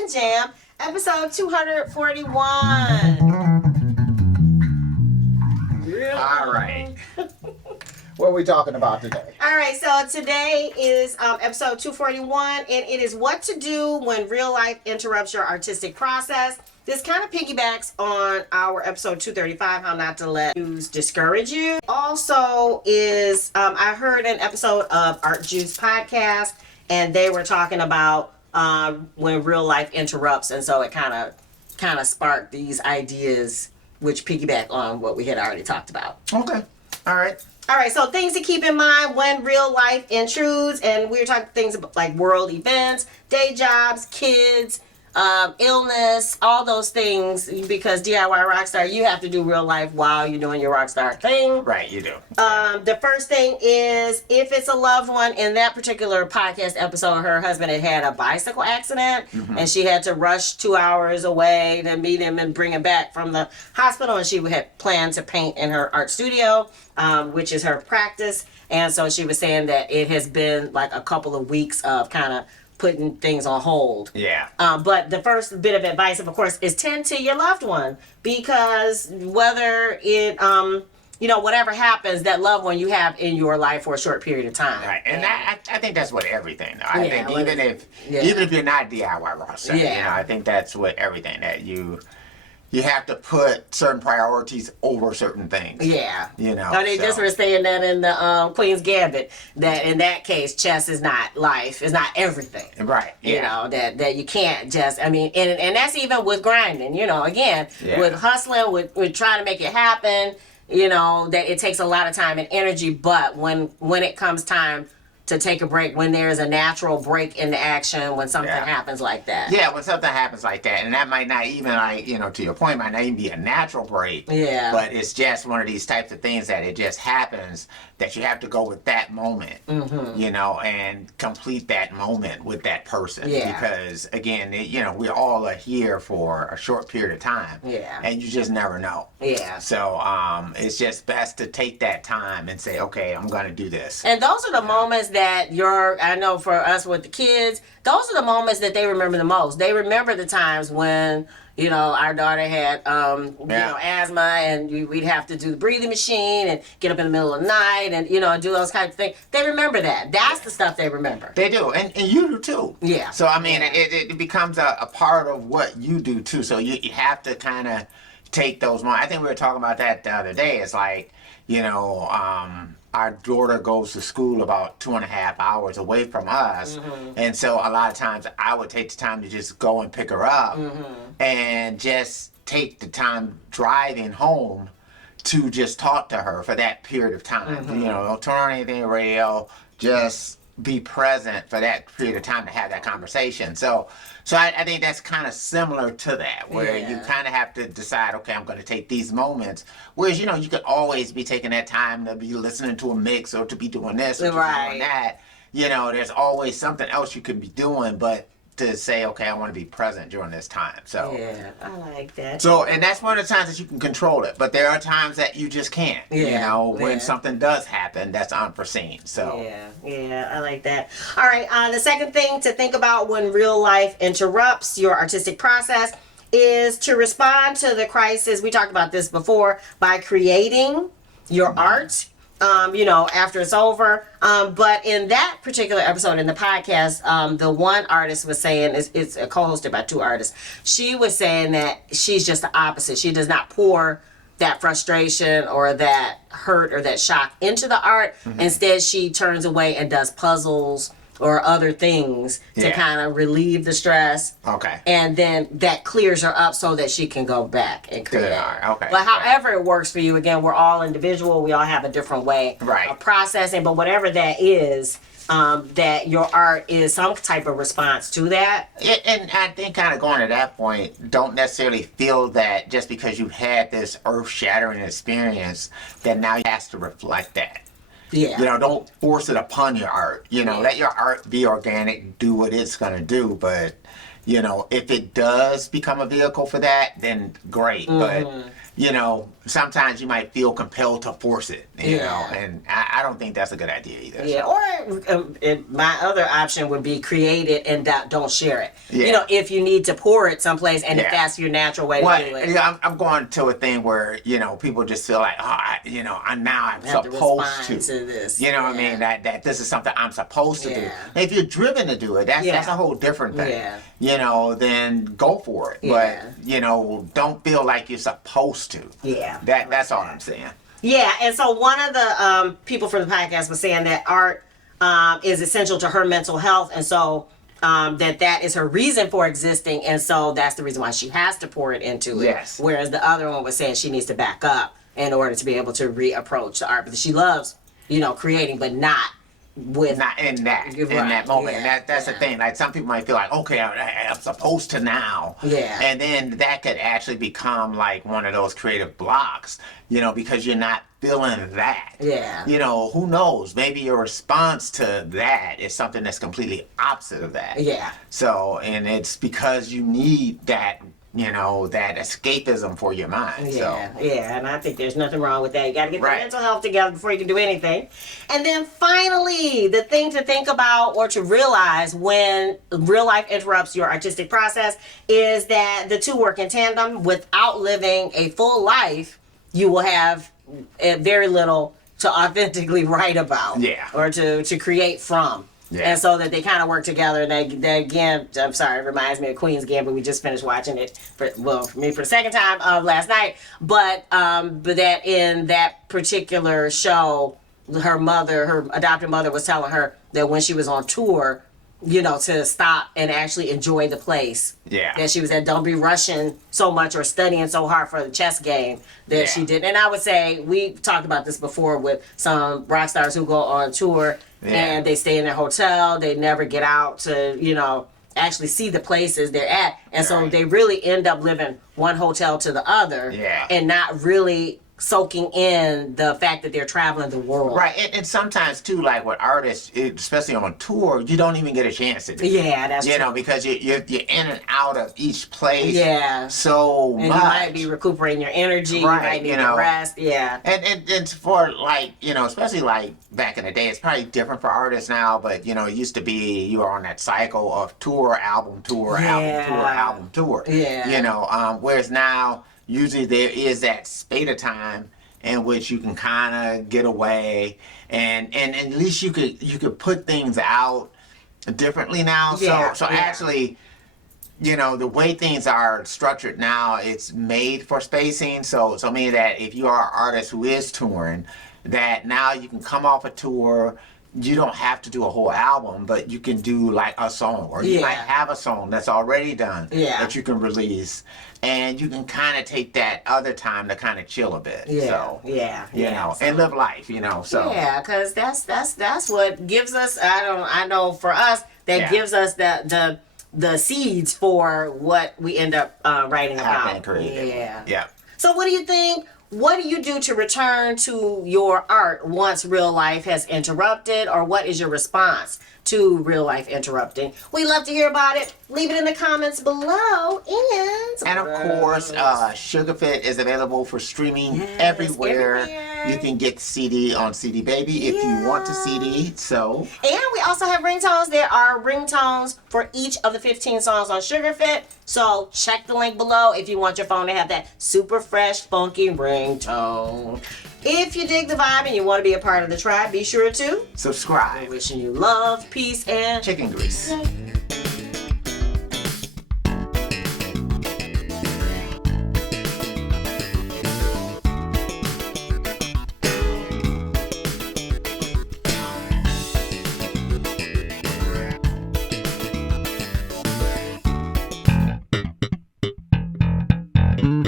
and Jam, episode 241. All right. What are we talking about today? All right, so today is episode 241, and it is what to do when real life interrupts your artistic process. This kind of piggybacks on our episode 235, how not to let news discourage you. Also is, I heard an episode of Art Juice podcast, and they were talking about when real life interrupts, and so it kind of sparked these ideas, which piggyback on what we had already talked about. Okay. All right. All right, so things to keep in mind when real life intrudes, and we're talking things like world events, day jobs, kids, illness, all those things, because DIY Rockstar, you have to do real life while you're doing your Rockstar thing. Right, you do. The first thing is, if it's a loved one, in that particular podcast episode, her husband had a bicycle accident, and she had to rush 2 hours away to meet him and bring him back from the hospital, and she had planned to paint in her art studio, which is her practice, and so she was saying that it has been like a couple of weeks of kind of putting things on hold. Yeah. But the first bit of advice, of course, is tend to your loved one, because whether it, whatever happens, that loved one you have in your life for a short period of time. Right, and I think that's what everything. I Yeah, think even if you're not DIY roster, I think that's what everything that you have to put certain priorities over certain things. Yeah. No, they just were saying that in the Queen's Gambit, that in that case, chess is not life, is not everything. Right. Yeah. That you can't just, and that's even with grinding, again, with hustling, with trying to make it happen, that it takes a lot of time and energy, but when it comes time to take a break, when there's a natural break in the action, when something happens like that. Yeah, when something happens like that, and that might not even, to your point, might not even be a natural break. Yeah. But it's just one of these types of things that it just happens that you have to go with that moment, and complete that moment with that person. Yeah. Because, again, we all are here for a short period of time. Yeah. And you just never know. Yeah. So it's just best to take that time and say, okay, I'm going to do this. And those are the moments that I know for us with the kids, those are the moments that they remember the most. They remember the times when, our daughter had, asthma, and we'd have to do the breathing machine and get up in the middle of the night and, do those kinds of things. They remember that. That's the stuff they remember. They do. And you do too. Yeah. So, it becomes a part of what you do too. So you have to kind of take those moments. I think we were talking about that the other day. It's like, our daughter goes to school about 2.5 hours away from us. And so a lot of times I would take the time to just go and pick her up and just take the time driving home to just talk to her for that period of time. Don't turn on anything on the radio, just be present for that period of time to have that conversation. So I think that's kind of similar to that, where you kind of have to decide, okay, I'm going to take these moments. Whereas, you could always be taking that time to be listening to a mix or to be doing this or to be doing that. There's always something else you could be doing, but to say, okay, I want to be present during this time. So yeah, I like that. So, and that's one of the times that you can control it, but there are times that you just can't. When something does happen that's unforeseen. So yeah, I like that. All right, the second thing to think about when real life interrupts your artistic process is to respond to the crisis. We talked about this before, by creating your art. After it's over. But in that particular episode in the podcast, the one artist was saying, it's co-hosted by two artists, she was saying that she's just the opposite. She does not pour that frustration or that hurt or that shock into the art. Instead, she turns away and does puzzles or other things to kind of relieve the stress. Okay. And then that clears her up so that she can go back and create. Good. Okay. But however it works for you, again, we're all individual. We all have a different way of processing. But whatever that is, that your art is some type of response to that. And I think kind of going to that point, don't necessarily feel that just because you've had this earth-shattering experience that now you have to reflect that. Yeah. Don't force it upon your art. Let your art be organic, do what it's going to do. But, if it does become a vehicle for that, then great. But, sometimes you might feel compelled to force it, and I I don't think that's a good idea either. Yeah, So. or my other option would be create it and don't share it. Yeah. You know, if you need to pour it someplace, and if Yeah. that's your natural way Well, to do it. yeah, I'm going to a thing where, you know, people just feel like, oh, I'm have to supposed respond to this. You know what I Yeah. mean? That this is something I'm supposed to do. Yeah. And if you're driven to do it, that's Yeah. a whole different thing. Yeah. You know, then go for it. Yeah. But, you know, don't feel like you're supposed to. Yeah. That's all I'm saying. Yeah, and so one of the people from the podcast was saying that art is essential to her mental health, and so that is her reason for existing, and so that's the reason why she has to pour it into it. Yes. Whereas the other one was saying she needs to back up in order to be able to reapproach the art, because she loves, you know, creating, but not with Not in that Right, moment. yeah, And that's the thing. Like, some people might feel like, okay, I'm supposed to now. Yeah. And then that could actually become like one of those creative blocks, you know, because you're not feeling that. Yeah. You know, who knows? Maybe your response to that is something that's completely opposite of that. Yeah. So, and it's because you need that, you know, that escapism for your mind. Yeah, So. yeah, and I think there's nothing wrong with that. You got to get Right. your mental health together before you can do anything. And then finally, the thing to think about or to realize when real life interrupts your artistic process is that the two work in tandem. Without living a full life, you will have very little to authentically write about. Yeah. Or to create from. Yeah. And so that they kind of work together. And they again, I'm sorry, it reminds me of Queen's Gambit. We just finished watching it for me for the second time last night. But that in that particular show, her adopted mother was telling her that when she was on tour, you know, to stop and actually enjoy the place. Yeah. That she was at. Don't be rushing so much or studying so hard for the chess game that Yeah. she did. And I would say, we talked about this before with some rock stars who go on tour. Yeah. And they stay in their hotel. They never get out to, you know, actually see the places they're at. And so Right. they really end up living one hotel to the other. Yeah. And not really soaking in the fact that they're traveling the world. Right, and sometimes too, like with artists, especially on tour, you don't even get a chance to do it. Yeah, that's You true. know, because you're in and out of each place. Yeah. So And much. you might be recuperating your energy. Right, You might need you to know. rest. Yeah. And for, like, you know, especially like back in the day, it's probably different for artists now, but you know, it used to be you were on that cycle of tour, album, tour, album, tour, Yeah. album, tour. Yeah. You know, whereas now usually there is that spate of time in which you can kind of get away, and at least you could put things out differently now. Yeah, So yeah. actually, you know, the way things are structured now, it's made for spacing. So meaning that if you are an artist who is touring, that now you can come off a tour. You don't have to do a whole album, but you can do like a song, or you Yeah. might have a song that's already done Yeah. that you can release, and you can kind of take that other time to kind of chill a bit. Yeah. So, Yeah. you yeah. know, So- and live life, you know. So Yeah, because that's what gives us. I know for us that Yeah. gives us the seeds for what we end up writing happen about. creative. Yeah. Yeah. So what do you think? What do you do to return to your art once real life has interrupted, or what is your response to real life interrupting? We love to hear about it. Leave it in the comments below. And of course, Sugarfit is available for streaming Yes, everywhere. everywhere. You can get CD on CD Baby if you want to CD. So And we also have ringtones. There are ringtones for each of the 15 songs on Sugarfit. So check the link below if you want your phone to have that super fresh, funky ringtone. If you dig the vibe and you want to be a part of the tribe, be sure to. subscribe. Wishing you love, peace, and Chicken grease.